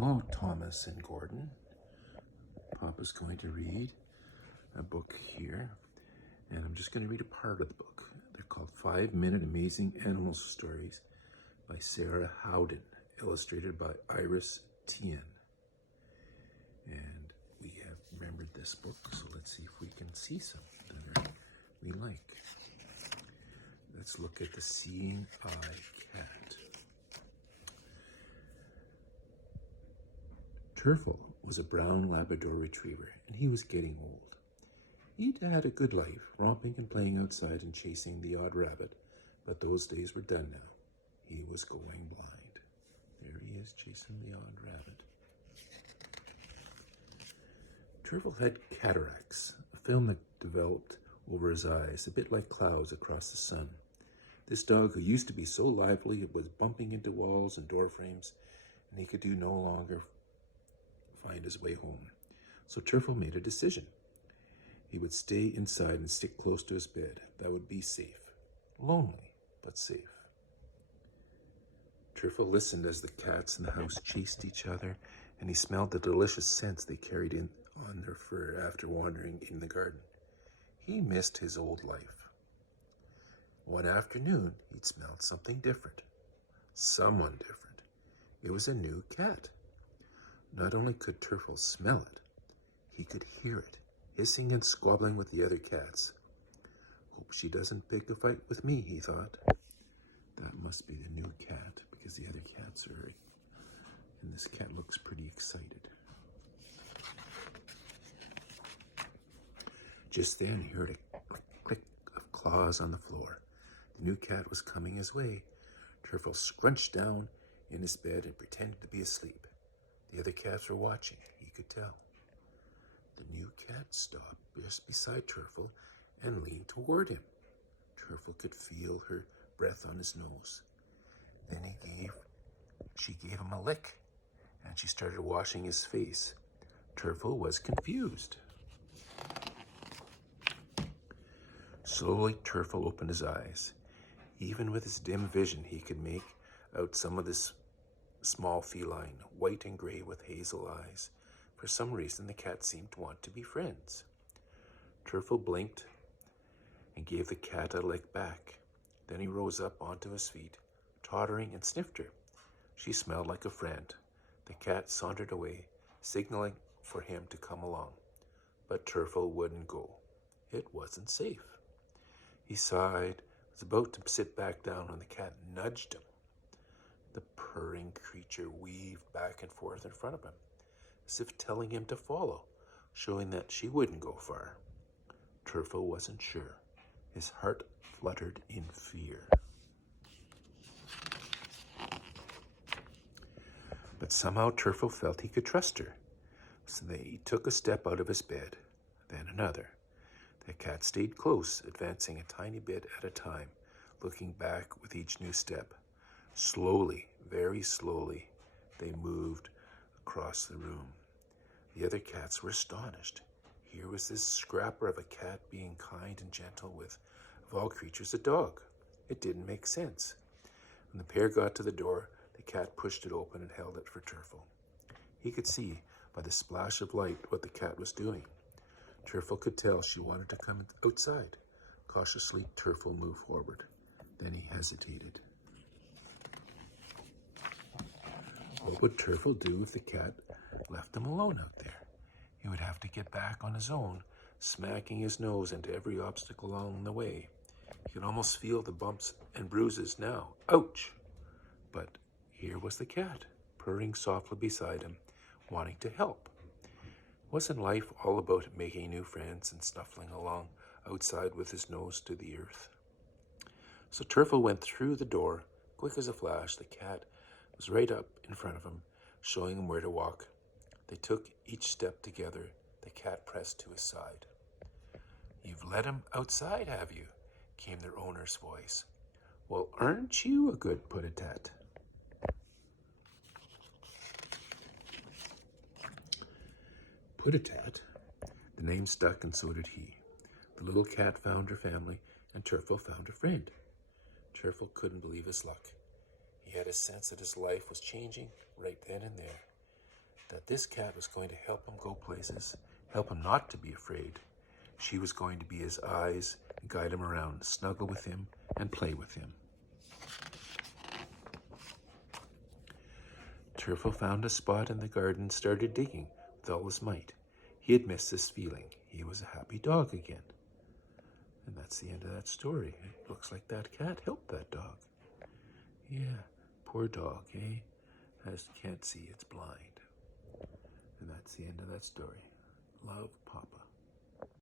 Hello, Thomas and Gordon. Papa's going to read a book here, and I'm just going to read a part of the book. They're called 5-Minute Amazing Animal Stories by Sarah Howden, illustrated by Iris Tien. And we have remembered this book, so let's see if we can see some that we like. Let's look at the Seeing Eye Cat. Turfle was a brown Labrador retriever, and he was getting old. He'd had a good life, romping and playing outside and chasing the odd rabbit, but those days were done now. He was going blind. There he is, chasing the odd rabbit. Turfle had cataracts, a film that developed over his eyes, a bit like clouds across the sun. This dog, who used to be so lively, was bumping into walls and door frames, and he could no longer find his way home. So Turfle made a decision. He would stay inside and stick close to his bed. That would be safe. Lonely, but safe. Turfle listened as the cats in the house chased each other, and he smelled the delicious scents they carried in on their fur after wandering in the garden. He missed his old life. One afternoon, he'd smelled something different. Someone different. It was a new cat. Not only could Turfle smell it, he could hear it, hissing and squabbling with the other cats. Hope she doesn't pick a fight with me, he thought. That must be the new cat, because the other cats are... And this cat looks pretty excited. Just then he heard a click, click of claws on the floor. The new cat was coming his way. Turfle scrunched down in his bed and pretended to be asleep. The other cats were watching, he could tell. The new cat stopped just beside Turfle and leaned toward him. Turfle could feel her breath on his nose. Then she gave him a lick, and she started washing his face. Turfle was confused. Slowly, Turfle opened his eyes. Even with his dim vision, he could make out some of this small feline, white and gray with hazel eyes. For some reason, the cat seemed to want to be friends. Turfle blinked and gave the cat a lick back. Then he rose up onto his feet, tottering, and sniffed her. She smelled like a friend. The cat sauntered away, signaling for him to come along. But Turfle wouldn't go. It wasn't safe. He sighed, was about to sit back down when the cat nudged him. The purring creature weaved back and forth in front of him, as if telling him to follow, showing that she wouldn't go far. Turfle wasn't sure. His heart fluttered in fear. But somehow Turfle felt he could trust her. So he took a step out of his bed, then another. The cat stayed close, advancing a tiny bit at a time, looking back with each new step. Slowly, very slowly, they moved across the room. The other cats were astonished. Here was this scrapper of a cat being kind and gentle with, of all creatures, a dog. It didn't make sense. When the pair got to the door, the cat pushed it open and held it for Turfle. He could see by the splash of light what the cat was doing. Turfle could tell she wanted to come outside. Cautiously, Turfle moved forward. Then he hesitated. What would Turfle do if the cat left him alone out there? He would have to get back on his own, smacking his nose into every obstacle along the way. He could almost feel the bumps and bruises now. Ouch! But here was the cat, purring softly beside him, wanting to help. Wasn't life all about making new friends and snuffling along outside with his nose to the earth? So Turfle went through the door, quick as a flash. The cat was right up in front of him, showing him where to walk. They took each step together. The cat pressed to his side. "You've let him outside, have you?" came their owner's voice. "Well, aren't you a good put-a-tat?" Put-a-tat? The name stuck, and so did he. The little cat found her family, and Turfle found a friend. Turfle couldn't believe his luck. He had a sense that his life was changing right then and there. that this cat was going to help him go places, help him not to be afraid. She was going to be his eyes, guide him around, snuggle with him, and play with him. Turfel found a spot in the garden and started digging with all his might. He had missed this feeling. He was a happy dog again. And that's the end of that story. It looks like that cat helped that dog. Yeah, poor dog, eh? As you can't see, it's blind. And that's the end of that story. Love, Papa.